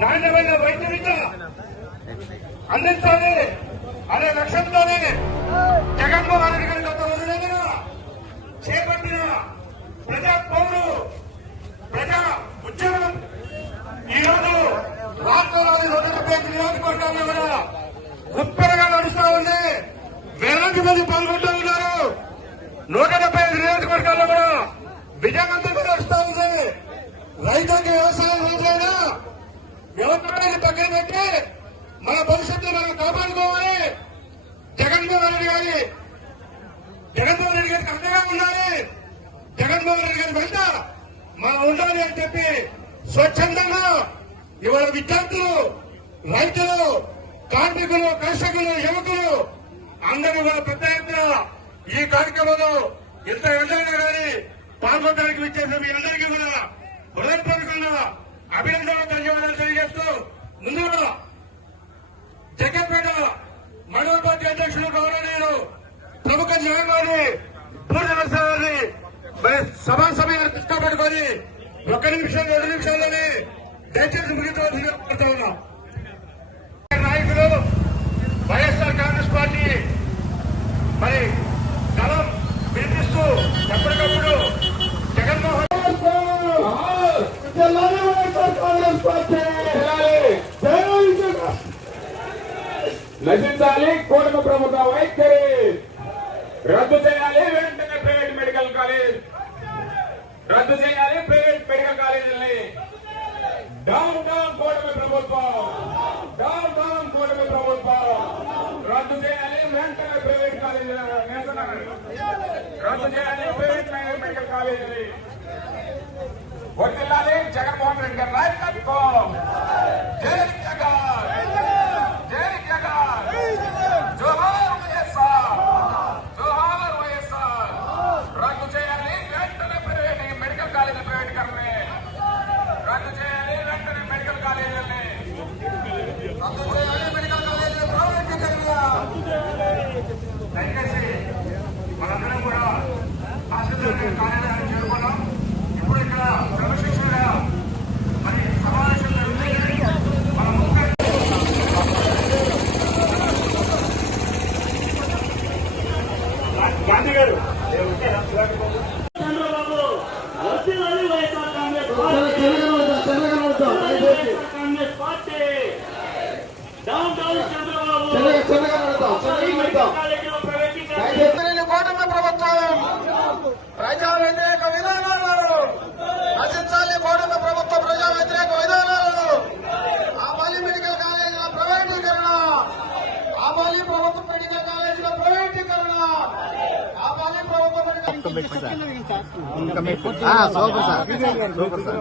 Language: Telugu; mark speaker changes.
Speaker 1: నాణ్యమైన వైద్య విద్య అందించాలి అనే లక్ష్యంతోనే జగన్మోహన్ రెడ్డి గారి గత రోజులైన చేపట్టిన ప్రజా పౌరు ప్రజా ఉద్యమం. ఈరోజు రాష్ట్రంలోని రెండు డెబ్బై ఐదు నియోజకవర్గాల్లో కూడా ఉప్పరగా నడుస్తా ఉంది. వేలాది మంది పాల్గొంటూ ఉన్నారు. నూట డెబ్బై ఐదు నియోజకవర్గాలు కూడా విజయవంతంగా నడుస్తా ఉంది రైతులకి వ్యవసాయం రోజైనా వ్యవసాయాన్ని పక్కన పెట్టి మన భవిష్యత్తు మనం కాపాడుకోవాలి. జగన్మోహన్ రెడ్డి గారి జగన్మోహన్ రెడ్డి గారికి అండగా ఉండాలి. జగన్మోహన్ రెడ్డి గారి వెంట మనం ఉండాలి అని చెప్పి స్వచ్ఛందంగా ఇవాళ విద్యార్థులు రైతులు కార్మికులు కర్షకులు యువకులు అందరూ కూడా పెద్ద ఎత్తున ఈ కార్యక్రమంలో ఇంత ఎండైనా కానీ పాల్గొనడానికి విచ్చేసిన మీ అందరికీ అభినందనలు ధన్యవాదాలు తెలియజేస్తూ ముందుగా జగన్పేట మండల పార్టీ అధ్యక్షులు గౌరవనీయులు ప్రముఖ న్యాయవాది పూర్ణ నరసింహారావుని సభా సమయాన్ని దృష్టిలో పెట్టుకొని ఒక్క నిమిషం రెండు నిమిషాల్లోనే దయచేసి ముగించవలసిందిగా కోరుతా ఉన్నాం.
Speaker 2: నశించాలి. కూటమి ప్రభుత్వ వైఖరి. రద్దు చేయాలి. వెంటనే ప్రైవేట్ మెడికల్ కాలేజ్. రద్దు చేయాలి. ప్రైవేట్ మెడికల్ కాలేజీని డౌన్ డౌన్ కూటమి ప్రభుత్వం. డౌన్ డౌన్ కూటమి ప్రభుత్వం. రద్దు చేయాలి. వెంటనే ప్రైవేట్ కాలేజీ రద్దు చేయాలి. ప్రైవేట్ మెడికల్ కాలేజీని వర్దిల్లాలి జగన్మోహన్ రెడ్డి గారి నాయకత్వం జై జగన్ జై జగన్ జోహార్ వైఎస్ఆర్ జోహార్ వైఎస్ఆర్ రద్దు చేయాలి వెంటనే ప్రైవేట్ మెడికల్ కాలేజీ ప్రైవేటీకరణని రద్దు చేయాలి వెంటనే మెడికల్ కాలేజీలని రద్దు చేయాలి మెడికల్ కాలేజీ ప్రైవేటీకరణ
Speaker 1: దయచేసి మనందరం కూడా ఆసుపత్రి కార్యాలయాన్ని చేరుకున్నాం. ఇప్పుడు ఇక్కడ క్రమశిక్షణగా మరి సమావేశం గాంధీ గారు
Speaker 3: చంద్రబాబు వస్తున్నాడు YSR Congress Congress party down down Chandrababu కాలేజీలో ప్రైవేటీకరణ
Speaker 4: కూటమి ప్రభుత్వం ప్రజా వ్యతిరేక విధానాలను నశించాలి కూటమి ప్రభుత్వ ప్రజా వ్యతిరేక విధానాలను ఆపాలి మెడికల్ కాలేజీల ప్రైవేటీకరణ ఆపాలి ప్రభుత్వ మెడికల్ కాలేజీల ప్రైవేటీకరణ ఆపాలి ప్రభుత్వ medical
Speaker 5: super sir super sir